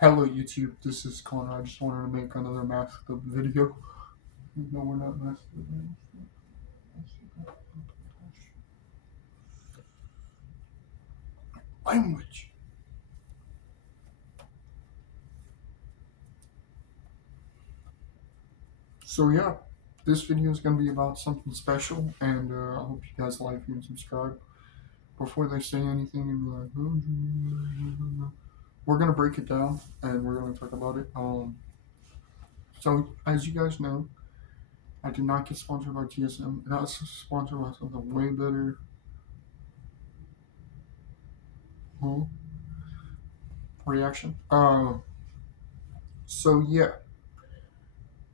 Hello YouTube, this is Connor. I just wanted to make another masked up video. No, we're not masked up. Language. So yeah, this video is going to be about something special, and I hope you guys like and subscribe. Before they say anything and be like, we're going to break it down and we're going to talk about it. So as you guys know, I did not get sponsored by TSM. It got sponsored by something way better. Huh? Reaction. So yeah,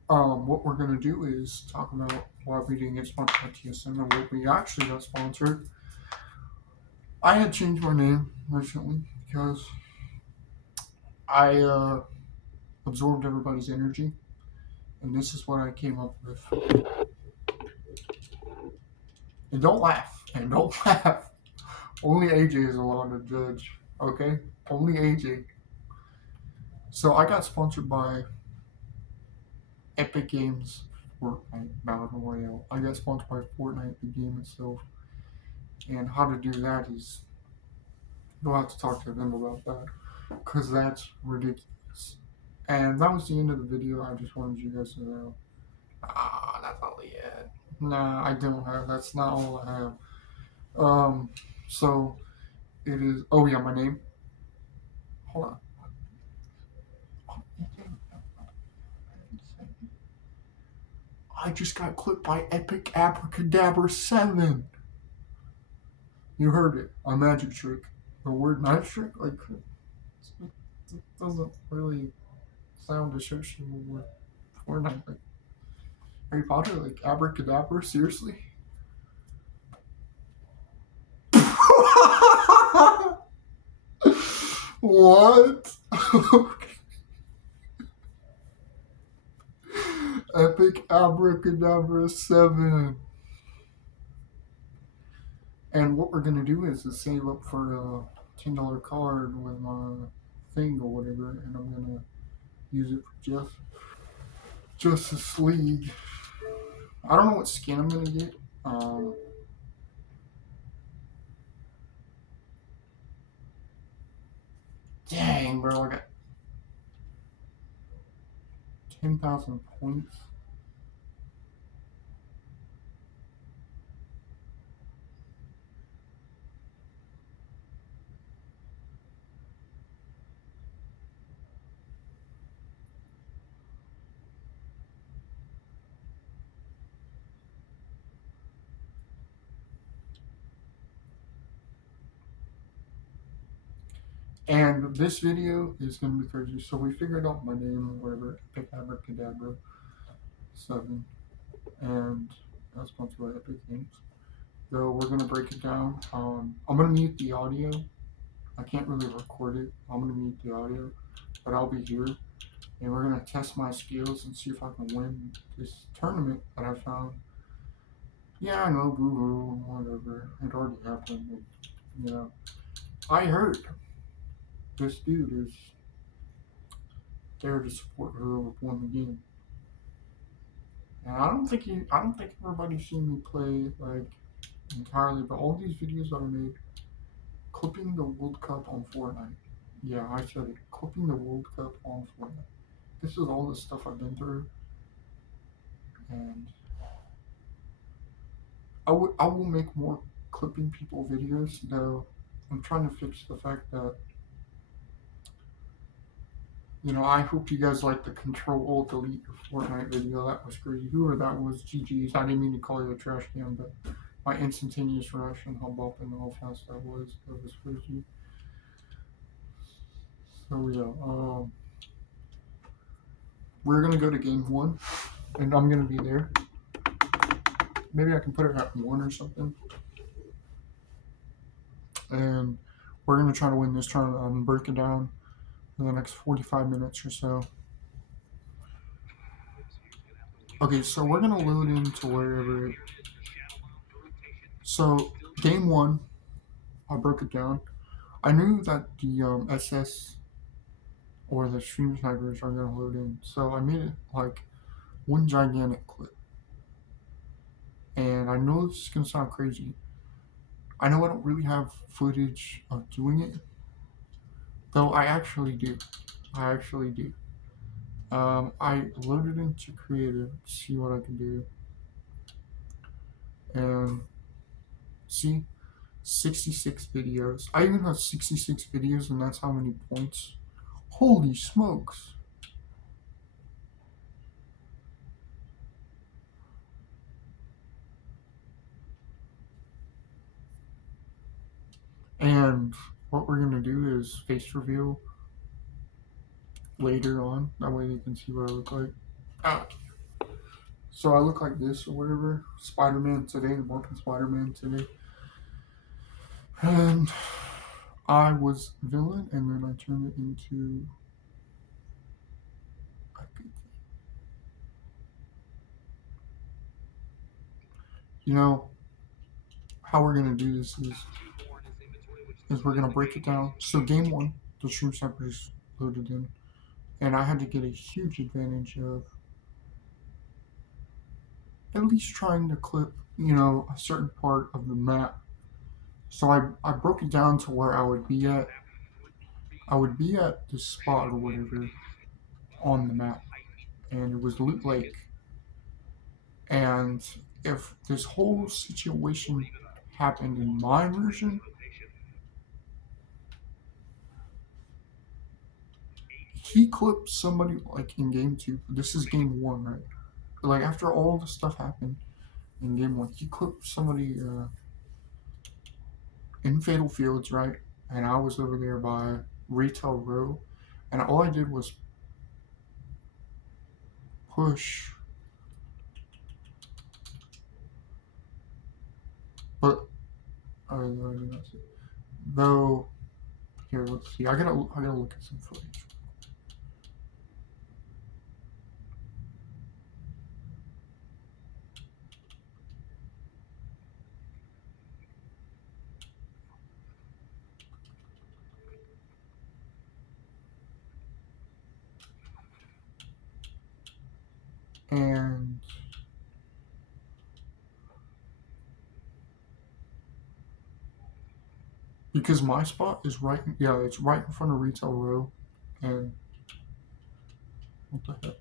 what we're gonna do is talk about why we didn't get sponsored by TSM and what we actually got sponsored. I had changed my name recently because I absorbed everybody's energy, and this is what I came up with. And don't laugh, and don't laugh. Only AJ is allowed to judge. Okay, only AJ. So I got sponsored by Epic Games Fortnite Battle Royale. I got sponsored by Fortnite, the game itself, and how to do that is you'll have to talk to them about that because that's ridiculous. And that was the end of the video. I just wanted you guys to know. That's all he had. Nah, I don't have. That's not all I have. So it is. Oh yeah, my name. Hold on. I just got clipped by Epic Abracadabra 7. You heard it. A magic trick. The word magic trick, like, it doesn't really sound associable with Fortnite. Like, Harry Potter, like abracadabra, seriously? What? Epic Abracadabra 7. And what we're gonna do is save up for a $10 card with my thing or whatever, and I'm gonna use it for Justice League. I don't know what skin I'm gonna get. Dang, bro, I got 10,000 points. And this video is going to be crazy. So we figured out my name or whatever, Epic Abracadabra 7. And that's sponsored by Epic Games. So we're going to break it down. I'm going to mute the audio. I can't really record it. I'm going to mute the audio. But I'll be here. And we're going to test my skills and see if I can win this tournament that I found. Yeah, I know, boo hoo, whatever. It already happened. Yeah. I heard this dude is there to support whoever won the game. And I don't think everybody's seen me play like entirely, but all these videos that I made, clipping the World Cup on Fortnite. Yeah, I said it. Clipping the World Cup on Fortnite. This is all the stuff I've been through, and I will make more clipping people videos. Though I'm trying to fix the fact that I hope you guys like the Control Alt Delete your Fortnite video. That was great. Whoever that was, GG's. I didn't mean to call you a trash can, but my instantaneous rush and how bop and how fast that was crazy. So yeah, we're gonna go to game one, and I'm gonna be there. Maybe I can put it at one or something, and we're gonna try to win this tournament and break it down in the next 45 minutes or so. Okay, so we're gonna load into wherever. So game one, I broke it down. I knew that the SS or the stream snipers are gonna load in. So I made it like one gigantic clip. And I know this is gonna sound crazy. I know I don't really have footage of doing it, though I actually do. I actually do. I loaded into creative to see what I can do, and see 66 videos. I even have 66 videos, and that's how many points. Holy smokes! And what we're gonna do is face reveal later on. That way they can see what I look like. Ah. So I look like this or whatever. Spider-Man today, the Martin Spider-Man today. And I was villain, and then I turned it into a good thing. You know how we're gonna do this is we're gonna break it down. So game one, the stream snipers loaded in, and I had to get a huge advantage of at least trying to clip, a certain part of the map. So I broke it down to where I would be at. I would be at the spot or whatever on the map, and it was Loot Lake. And if this whole situation happened in my version, he clipped somebody like in game two. This is game one, right? Like after all the stuff happened in game one, he clipped somebody in Fatal Fields, right? And I was over there by Retail Row, and all I did was push. But no, I did not see. Though here, let's see. I gotta look at some footage. And because my spot is right, yeah, it's right in front of Retail Row, and what the heck?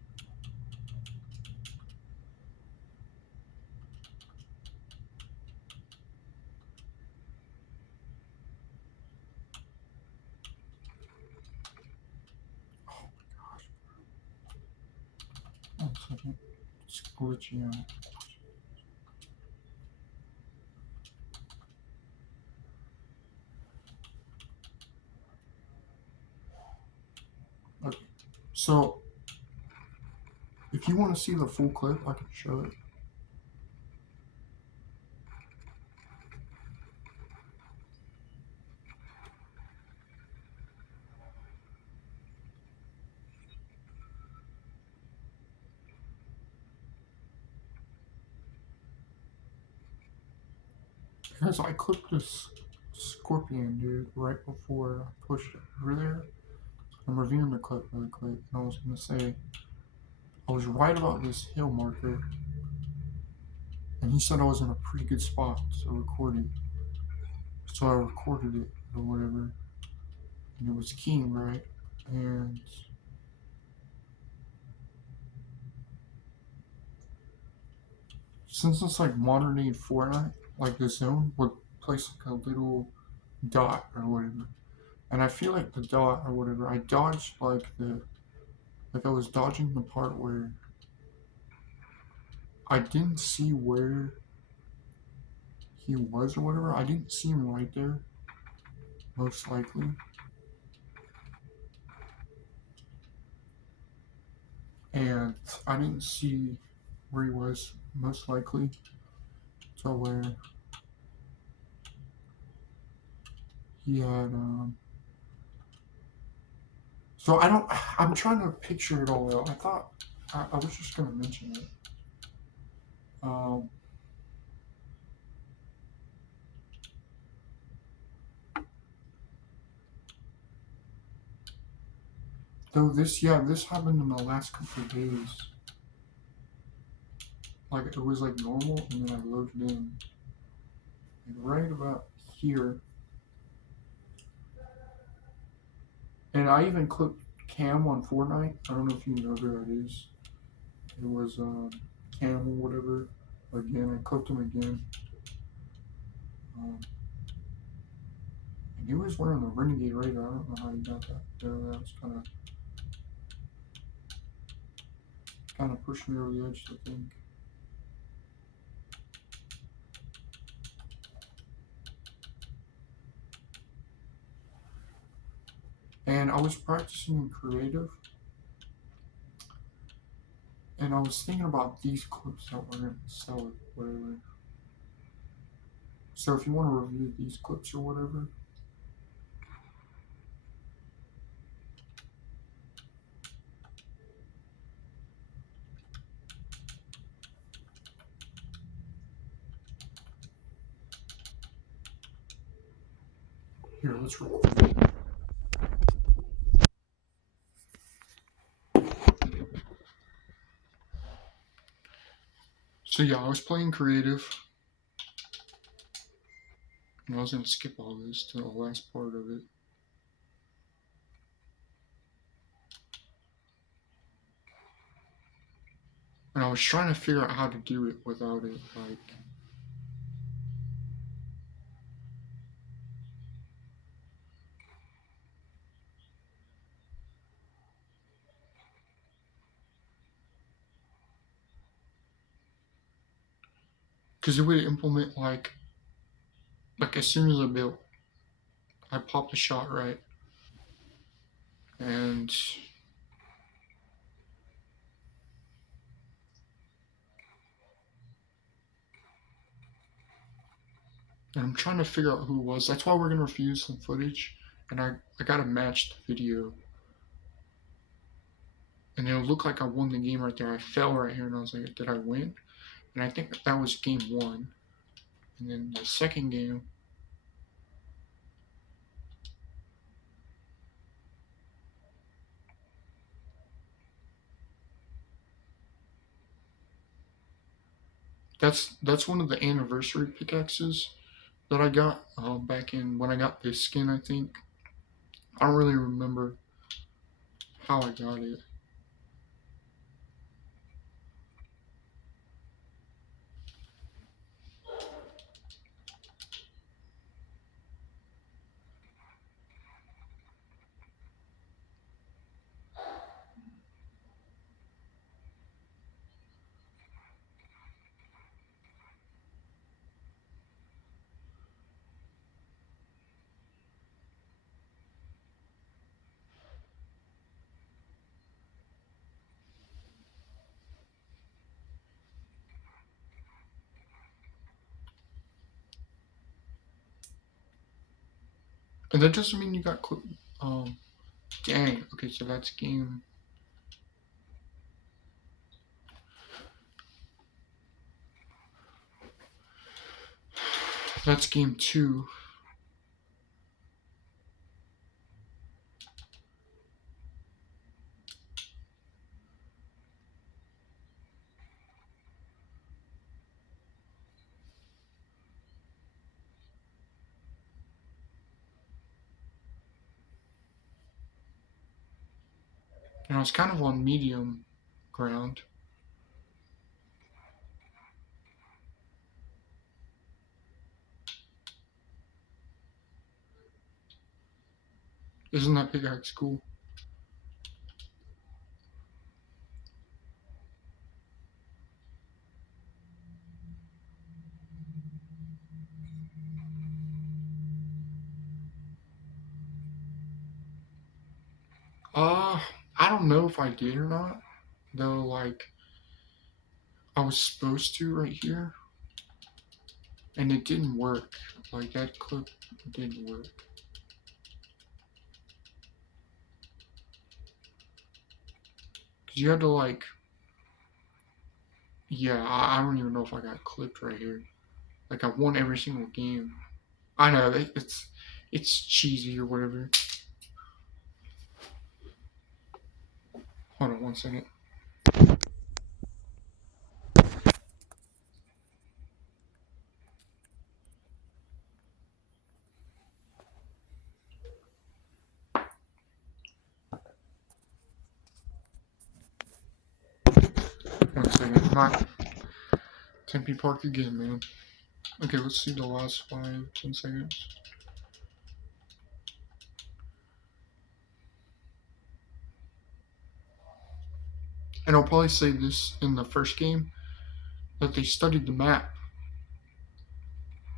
Oh my gosh! 1 second, it's glitching out. Okay, so if you want to see the full clip, I can show it. Because I clipped this scorpion dude right before I pushed it over there. I'm reviewing the clip really quick, and I was gonna say I was right about this hill marker, and he said I was in a pretty good spot to record it. So I recorded it or whatever, and it was King, right? And since it's like modern day Fortnite, like the zone would place like a little dot or whatever. And I feel like the dot or whatever, I dodged like I was dodging the part where I didn't see where he was or whatever. I didn't see him right there, most likely. And I didn't see where he was, most likely, to where he had. So I don't. I'm trying to picture it all out. I thought I was just gonna mention it. Um, Though this happened in the last couple of days. Like it was like normal, and then I loaded in, and right about here, and I even clicked Cam on Fortnite. I don't know if you know who that is. It was Cam or whatever. Again, I clicked him again, um, and he was wearing the Renegade Raider. I don't know how he got that. That was kind of pushed me over the edge, I think. And I was practicing in creative, and I was thinking about these clips that we're gonna sell it, whatever. So if you want to review these clips or whatever, here, let's record. So yeah, I was playing creative, and I was gonna skip all this to the last part of it. And I was trying to figure out how to do it without it, like, because it would implement like as soon as I built, I popped a shot right, and I'm trying to figure out who it was. That's why we're gonna refuse some footage, and I got a matched video, and it looked like I won the game right there. I fell right here, and I was like, did I win? And I think that was game one, and then the second game. That's one of the anniversary pickaxes that I got back in when I got this skin. I think I don't really remember how I got it. And that doesn't mean you got dang. Okay, so that's game. That's game two. And I was kind of on medium ground. Isn't that pickaxe cool? Uh, I don't know if I did or not. Though, like, I was supposed to right here, and it didn't work. Like, that clip didn't work. Because you had to, like, yeah, I don't even know if I got clipped right here. Like, I won every single game. I know, it's cheesy or whatever. Hold on 1 second. 1 second. Not Tempe Park again, man. Okay, let's see the last 5, 10 seconds. And I'll probably say this in the first game that they studied the map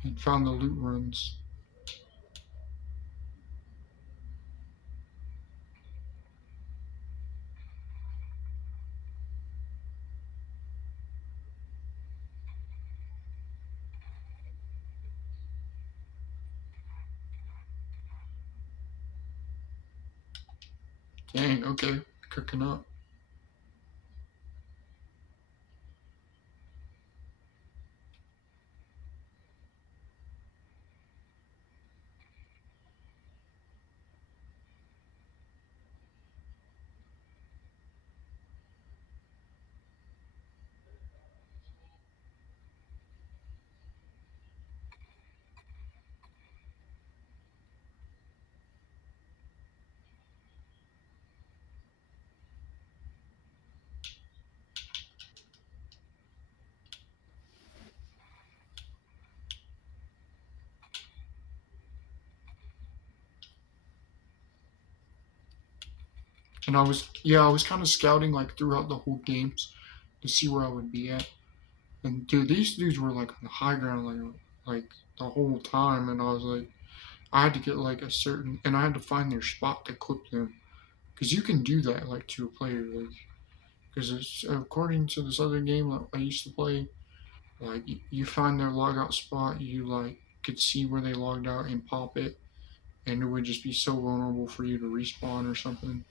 and found the loot runs. Dang, okay. Cooking up. And I was kind of scouting like throughout the whole games to see where I would be at. And dude, these dudes were like on the high ground, like the whole time. And I was like, I had to get like a certain, and I had to find their spot to clip them, because you can do that like to a player, like because it's according to this other game that I used to play, like you find their logout spot, you like could see where they logged out and pop it, and it would just be so vulnerable for you to respawn or something.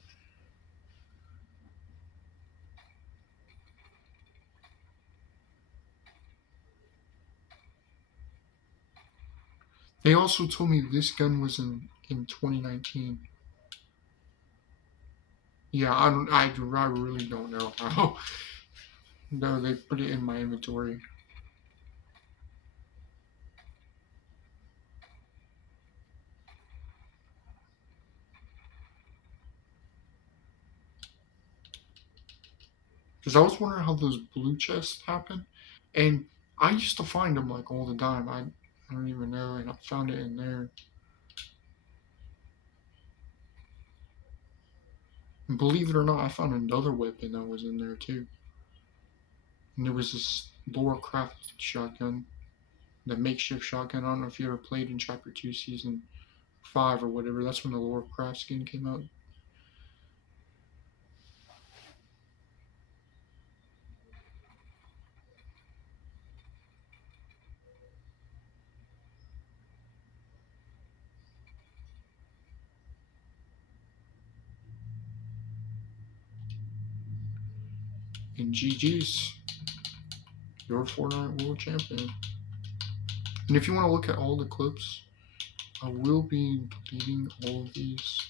They also told me this gun was in 2019. Yeah, I really don't know how. No, they put it in my inventory. Because I was wondering how those blue chests happen. And I used to find them like all the time. I don't even know, and I found it in there. And believe it or not, I found another weapon that was in there too. And there was this Laura Craft shotgun, the makeshift shotgun. I don't know if you ever played in Chapter 2 Season 5 or whatever. That's when the Laura Craft skin came out. And GG's, you're Fortnite World Champion. And if you want to look at all the clips, I will be deleting all of these.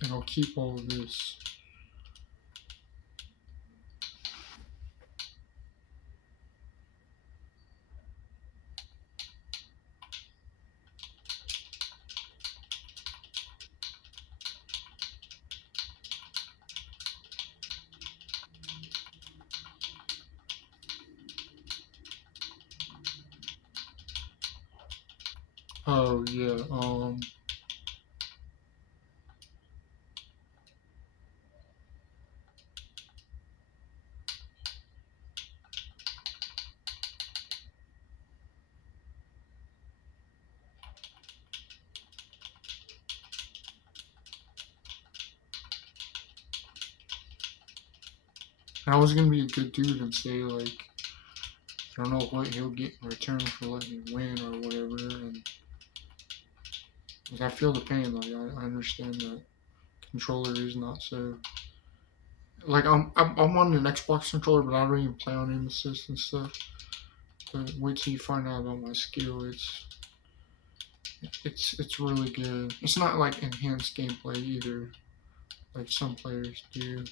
And I'll keep all of this. Oh yeah, I was gonna be a good dude and say like, I don't know what he'll get in return for letting me win or whatever, and 'cause I feel the pain. Like I understand that controller is not so. Like I'm on an Xbox controller, but I don't even play on aim assist and stuff. But wait till you find out about my skill. It's really good. It's not like enhanced gameplay either, like some players do.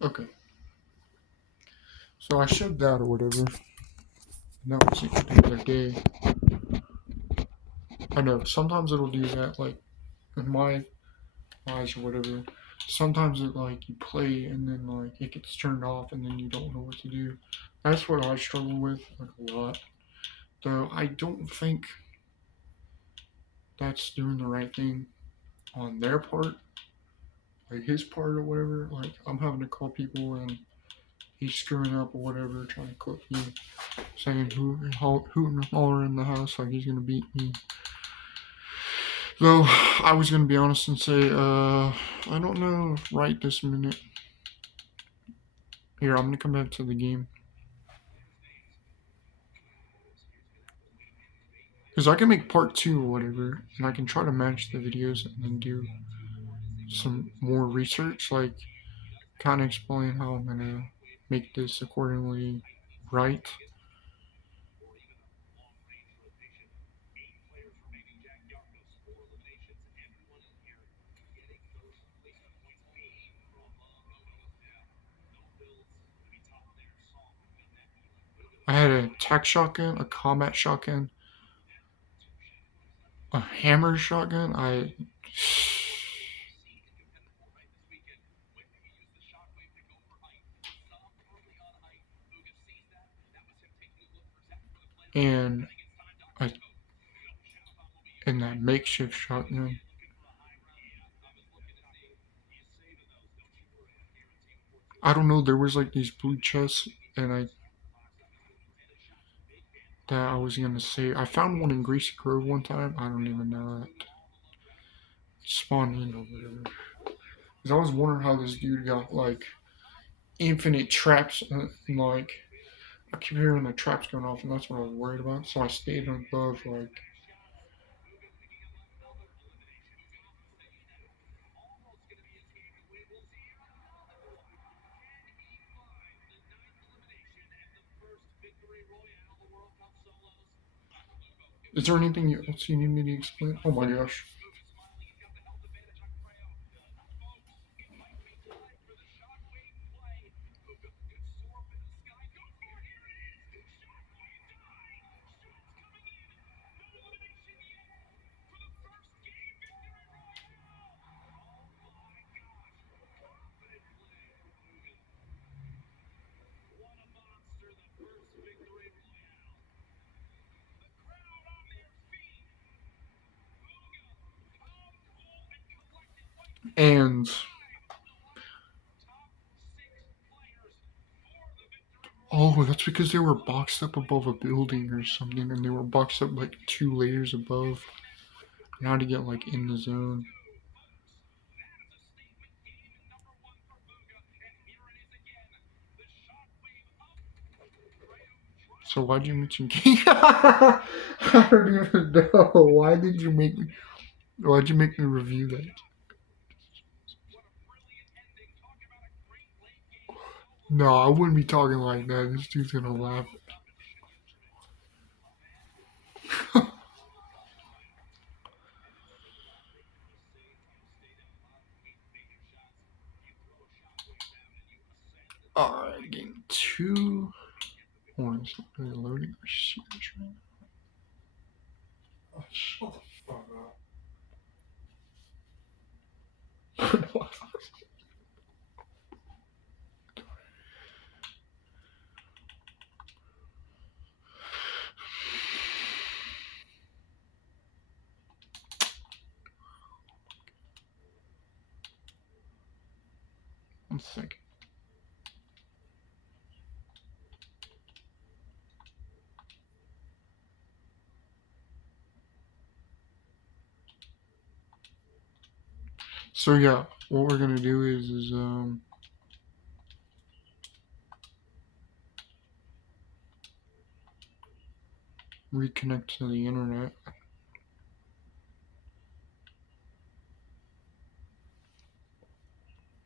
Okay, so I showed that or whatever. And that was it the other day. I know sometimes it'll do that, like in my eyes or whatever. Sometimes it like you play and then like it gets turned off and then you don't know what to do. That's what I struggle with like a lot. Though I don't think that's doing the right thing on their part, like his part or whatever. Like I'm having to call people and he's screwing up or whatever, trying to clip me, saying hooting and hollering in the house like he's gonna beat me. Though I was gonna be honest and say, I don't know right this minute. Here, I'm gonna come back to the game. Because I can make part two or whatever, and I can try to match the videos and then do some more research, like kind of explain how I'm gonna make this accordingly right. I had a tac shotgun, a combat shotgun, a hammer shotgun. And I and that makeshift shotgun. I don't know. There was like these blue chests, and I was gonna say I found one in Greasy Grove one time. I don't even know it spawned in or whatever. Because I was wondering how this dude got like infinite traps and like I keep hearing the traps going off, and that's what I was worried about. So I stayed above like. Is there anything else you need me to explain? Oh my gosh. And oh, that's because they were boxed up above a building or something, and they were boxed up like 2 layers above. Now to get like in the zone. So why'd you mention King? I don't even know. Why did you make me? Why'd you make me review that? No, I wouldn't be talking like that. This dude's gonna laugh. Alright, game two. One is not really loading our series right now. Oh, shut the fuck up. One second. So yeah, what we're gonna do is reconnect to the internet.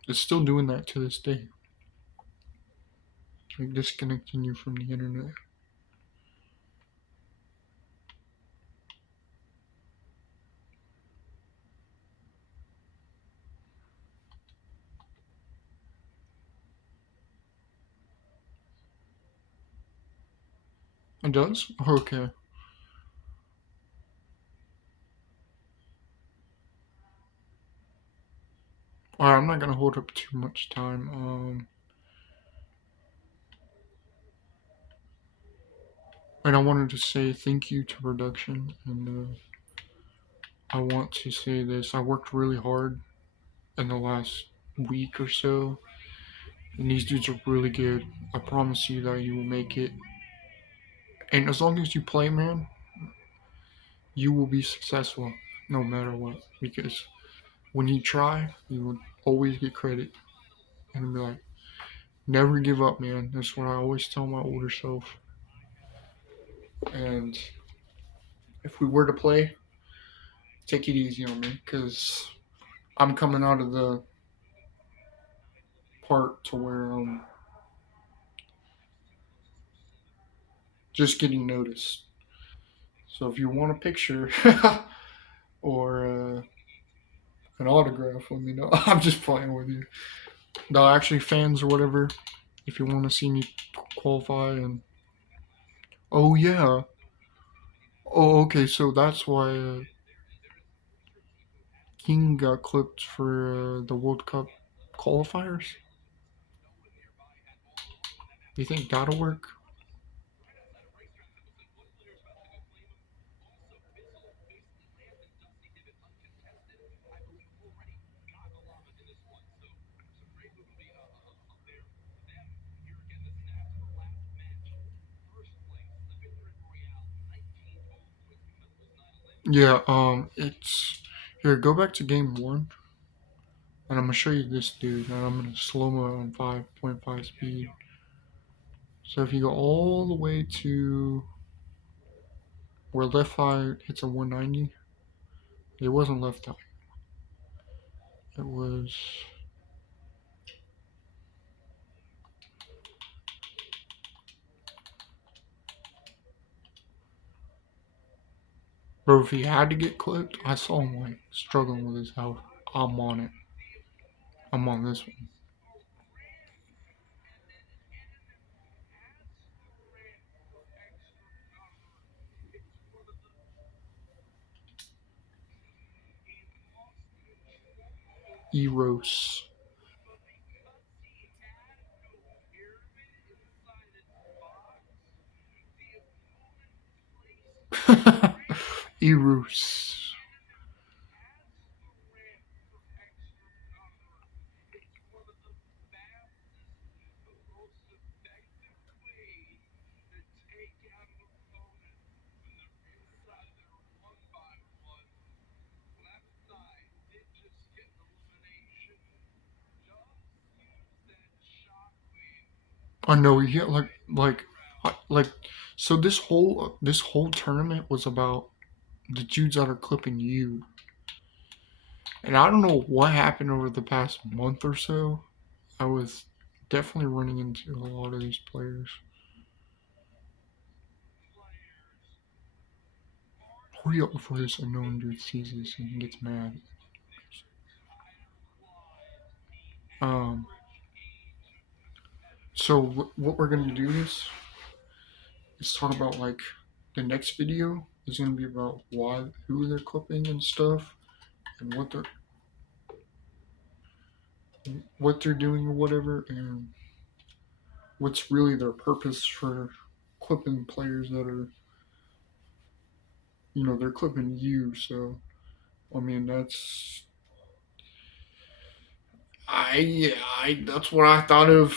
It's still doing that to this day. Like disconnecting you from the internet. It does? Okay. Alright, I'm not gonna hold up too much time. And I wanted to say thank you to production, and I want to say this. I worked really hard in the last week or so, and these dudes are really good. I promise you that you will make it. And as long as you play, man, you will be successful no matter what. Because when you try, you will always get credit. And be like, never give up, man. That's what I always tell my older self. And if we were to play, take it easy on me, because I'm coming out of the part to where I'm just getting noticed. So if you want a picture or an autograph, let me know. I'm just playing with you. No, actually, fans or whatever, if you want to see me qualify and. Oh, yeah. Oh, okay, so that's why King got clipped for the World Cup qualifiers. You think that'll work? Yeah, it's. Here, go back to game one, and I'm gonna show you this dude, and I'm gonna slow mo on 5.5 speed. So if you go all the way to where left eye hits a 190, it wasn't left eye. It was. Bro, if he had to get clipped, I saw him like struggling with his health. I'm on it. I'm on this one. Eros. Eros. I know he hit like so this whole tournament was about the dudes that are clipping you. And I don't know what happened over the past month or so. I was definitely running into a lot of these players. Hurry up before this unknown dude sees this and gets mad. Um, so what we're gonna do is talk about like the next video is gonna be about why who they're clipping and stuff and what they're doing or whatever and what's really their purpose for clipping players that are they're clipping you. So I mean I that's what I thought of,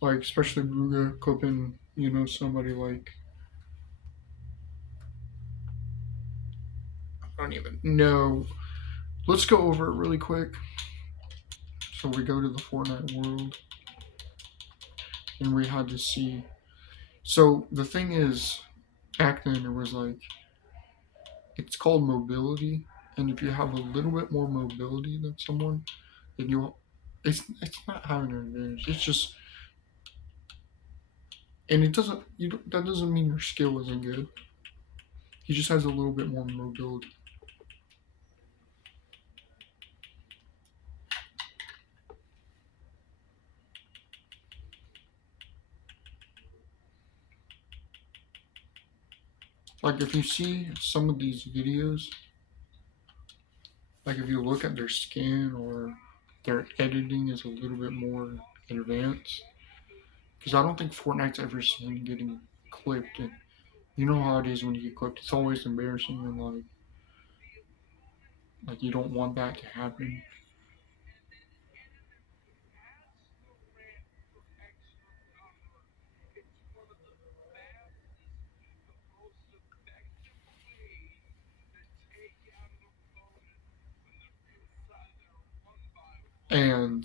like especially Buga clipping somebody like I don't even know. Let's go over it really quick. So we go to the Fortnite world and we had to see. So the thing is, back then it was like it's called mobility, and if you have a little bit more mobility than someone, then you it's not having an advantage. It's just and it doesn't you don't- that doesn't mean your skill isn't good. He just has a little bit more mobility. Like if you see some of these videos, like if you look at their skin or their editing is a little bit more advanced, because I don't think Fortnite's ever seen getting clipped. And you know how it is when you get clipped; it's always embarrassing and like you don't want that to happen. And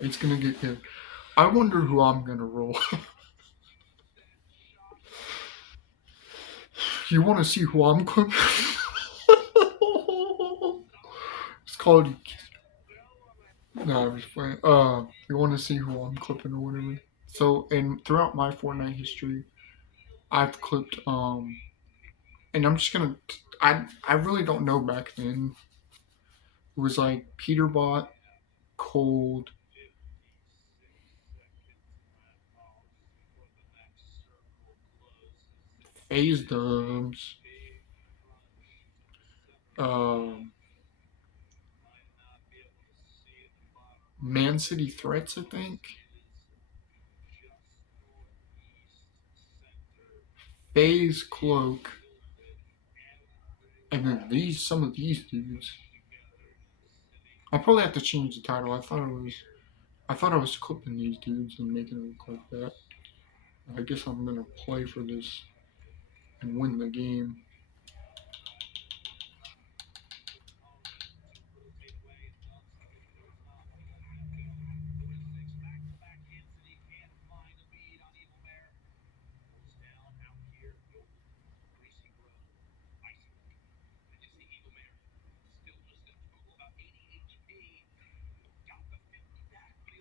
it's gonna get good. I wonder who I'm gonna roll. You want to see who I'm clipping? It's called. No, I'm just playing. You want to see who I'm clipping or whatever? So, and throughout my Fortnite history, I've clipped. And I'm just gonna. I really don't know back then. It was like Peterbot, Cold, Phase Dubs, um, Man City Threats, I think, Phase Cloak, and then some of these dudes. I'll probably have to change the title. I thought I was clipping these dudes and making them look like that. I guess I'm gonna play for this and win the game.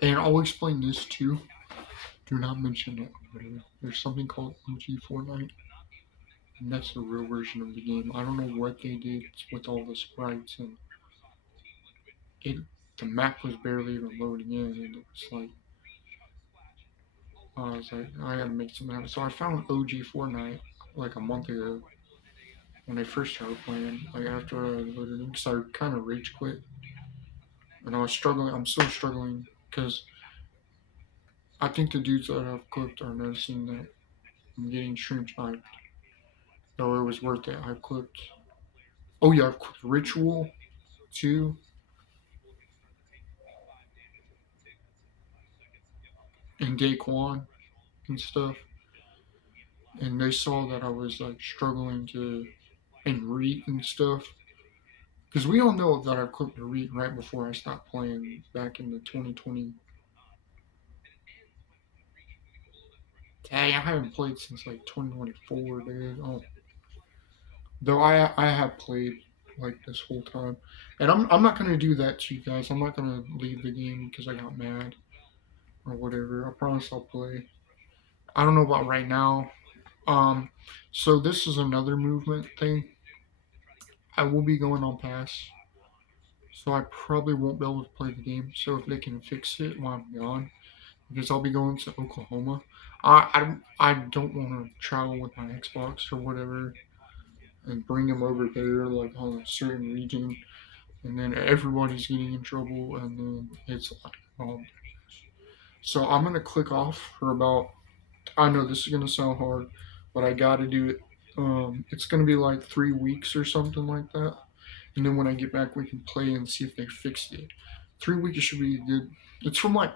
And I'll explain this too. Do not mention it. There's something called OG Fortnite, and that's the real version of the game. I don't know what they did with all the sprites, and it the map was barely even loading in, and it was like I was like I gotta make some happen. So I found OG Fortnite like a month ago when I first started playing. Like after I loaded in, because I kind of rage quit, and I was struggling. I'm still struggling because I think the dudes that I've clipped are noticing that I'm getting stream sniped. So it was worth it. I clipped. Oh yeah, I've clipped Ritual too, and Daquan and stuff, and they saw that I was like struggling to and Reet and stuff. Because we all know that I clipped a Reet right before I stopped playing back in the 2020. Dang, I haven't played since like 2024, dude. Oh, though I have played like this whole time, and I'm not gonna do that to you guys. I'm not gonna leave the game because I got mad. or whatever. I promise I'll play. I don't know about right now. Um, so this is another movement thing. I will be going on pass, so I probably won't be able to play the game. So if they can fix it while I'm gone, because I'll be going to Oklahoma. I don't want to travel with my Xbox or whatever and bring them over there like on a certain region, and then everybody's getting in trouble, and then it's like, so I'm gonna click off for about. I know this is gonna sound hard, but I gotta do it. It's gonna be like 3 weeks or something like that, and then when I get back, we can play and see if they fixed it. 3 weeks should be good. It's from like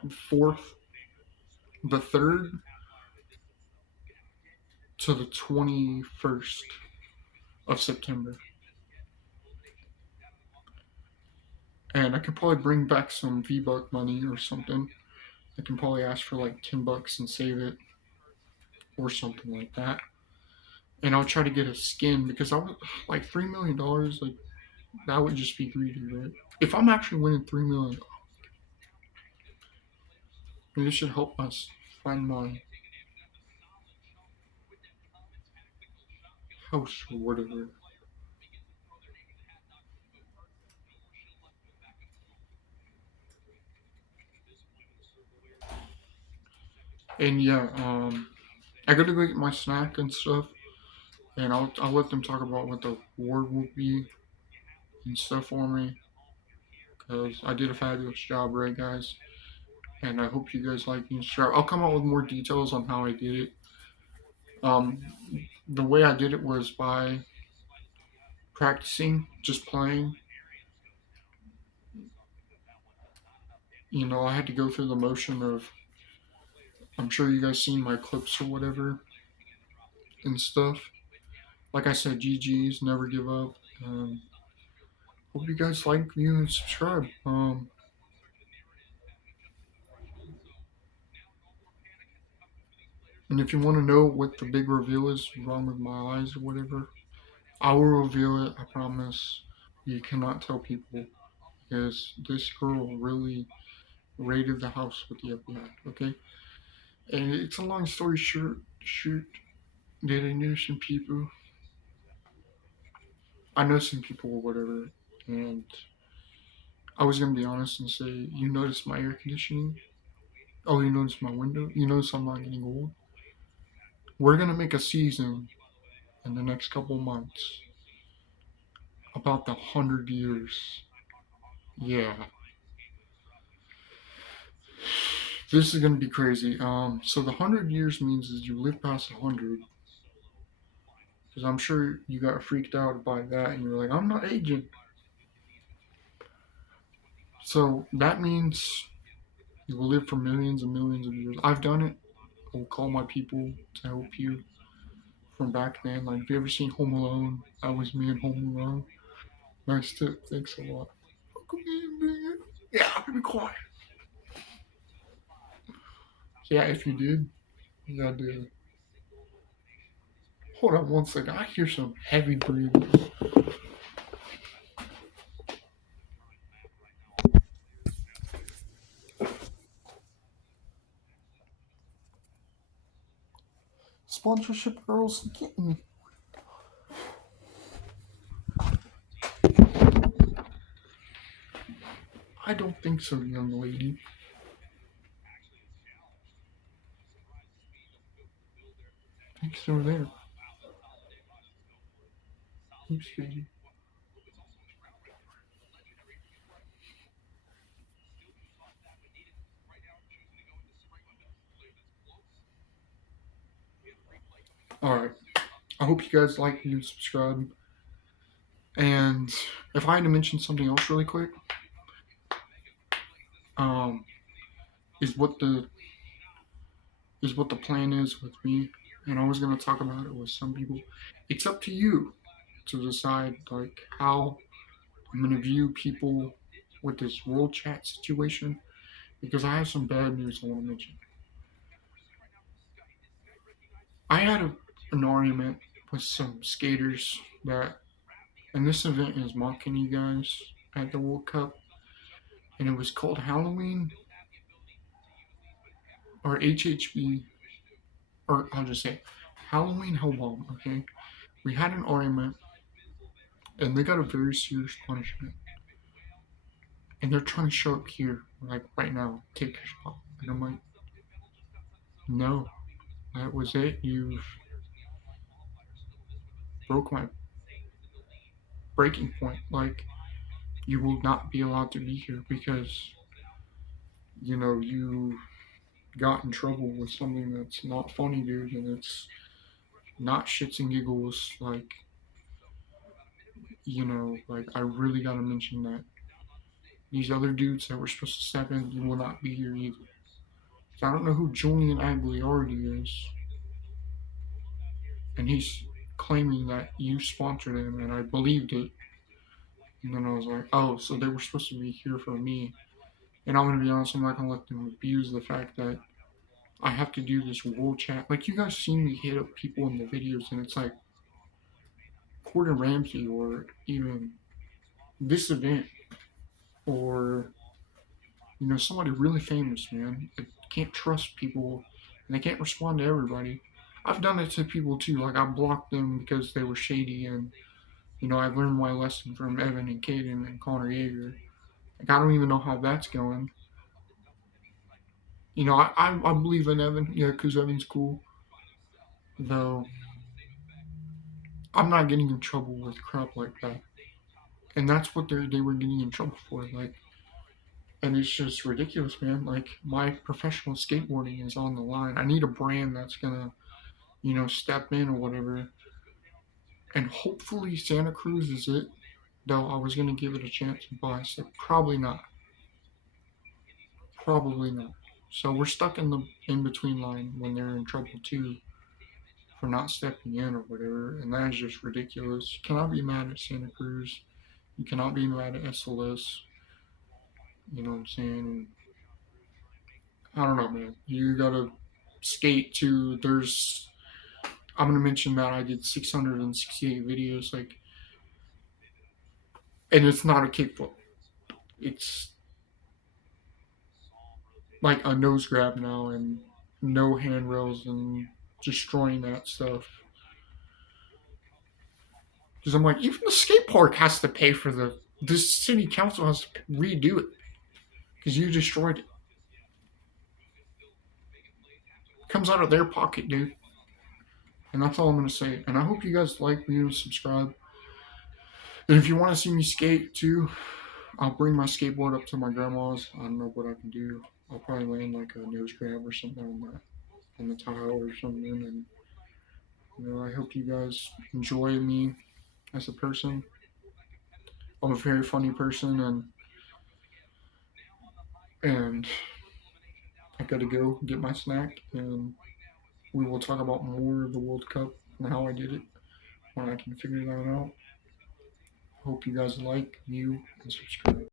the third to the 21st of September, and I could probably bring back some V-Buck money or something. I can probably ask for like $10 and save it or something like that. And I'll try to get a skin because I was like $3 million. Like that would just be greedy, right? If I'm actually winning 3 million, this should help us find my house or whatever. And yeah, I gotta go get my snack and stuff, and I'll let them talk about what the reward will be and stuff for me because I did a fabulous job, right, guys? And I hope you guys like me. Sure, I'll come out with more details on how I did it. Um, the way I did it was by practicing, just playing. I had to go through the motion of. I'm sure you guys seen my clips or whatever and stuff. Like I said, GG's, never give up. Hope you guys like, view, and subscribe. And if you want to know what the big reveal is wrong with my eyes or whatever, I will reveal it. I promise. You cannot tell people because this girl really raided the house with the FBI. Okay, and it's a long story short. Shoot, did I know some people? I know some people or whatever, and I was gonna be honest and say, you notice my air conditioning? Oh, you notice my window? You notice I'm not getting old? We're gonna make a season in the next couple months about the 100 years. Yeah, this is gonna be crazy. So the 100 years means is you live past 100. Because I'm sure you got freaked out by that, and you're like, I'm not aging. So that means you will live for millions and millions of years. I've done it. I will call my people to help you from back then. Like, have you ever seen Home Alone? That was me in Home Alone. Nice tip. Thanks a lot. Yeah, be quiet. Yeah, if you did, you gotta do it. Hold on one second. I hear some heavy breathing. Sponsorship girls, get me. I don't think so, young lady. Thanks over there. Oops, baby. Alright. I hope you guys like and subscribe. And if I had to mention something else really quick, um, is what the plan is with me. And I was gonna talk about it with some people. It's up to you to decide like how I'm gonna view people with this world chat situation because I have some bad news I want to mention. I had an argument with some skaters that, and this event is mocking you guys at the World Cup, and it was called Halloween. or HHB, or I'll just say Halloween Hellbomb, okay? We had an argument and they got a very serious punishment. And they're trying to show up here, like right now, take your spot. And I'm like, no, that was it. You broke my breaking point. Like, you will not be allowed to be here because, you got in trouble with something that's not funny, dude, and it's not shits and giggles. Like, like I really gotta mention that these other dudes that were supposed to step in, you will not be here either. So I don't know who Julian Agliardi is, and he's claiming that you sponsored him, and I believed it. And then I was like, oh, so they were supposed to be here for me. And I'm gonna be honest, I'm not gonna let them abuse the fact that I have to do this world chat. Like, you guys see me hit up people in the videos, and it's like Gordon Ramsay or even this event or somebody really famous, man. I can't trust people, and they can't respond to everybody. I've done it to people too. Like, I blocked them because they were shady, and I learned my lesson from Evan and Caden and Connor Yeager. Like, I don't even know how that's going. I believe in Evan, yeah, because Evan's cool. Though I'm not getting in trouble with crap like that, and that's what they were getting in trouble for. Like, and it's just ridiculous, man. Like, my professional skateboarding is on the line. I need a brand that's gonna step in or whatever. And hopefully Santa Cruz is it. Though I was gonna give it a chance, but I said probably not. Probably not. So we're stuck in the in between line when they're in trouble too for not stepping in or whatever, and that is just ridiculous. You cannot be mad at Santa Cruz. You cannot be mad at SLS. You know what I'm saying? I don't know, man. You gotta skate too. I'm gonna mention that I did 668 videos, like, and it's not a kickflip. It's like a nose grab now and no handrails and destroying that stuff. Because I'm like, even the skate park has to pay for the city council has to redo it because you destroyed it. Comes out of their pocket, dude. And that's all I'm gonna say. And I hope you guys like me and subscribe. And if you want to see me skate too, I'll bring my skateboard up to my grandma's. I don't know what I can do. I'll probably land like a nose grab or something on the tile or something. And I hope you guys enjoy me as a person. I'm a very funny person, and I gotta go get my snack, and we will talk about more of the World Cup and how I did it when I can figure that out. Hope you guys like, you, and subscribe.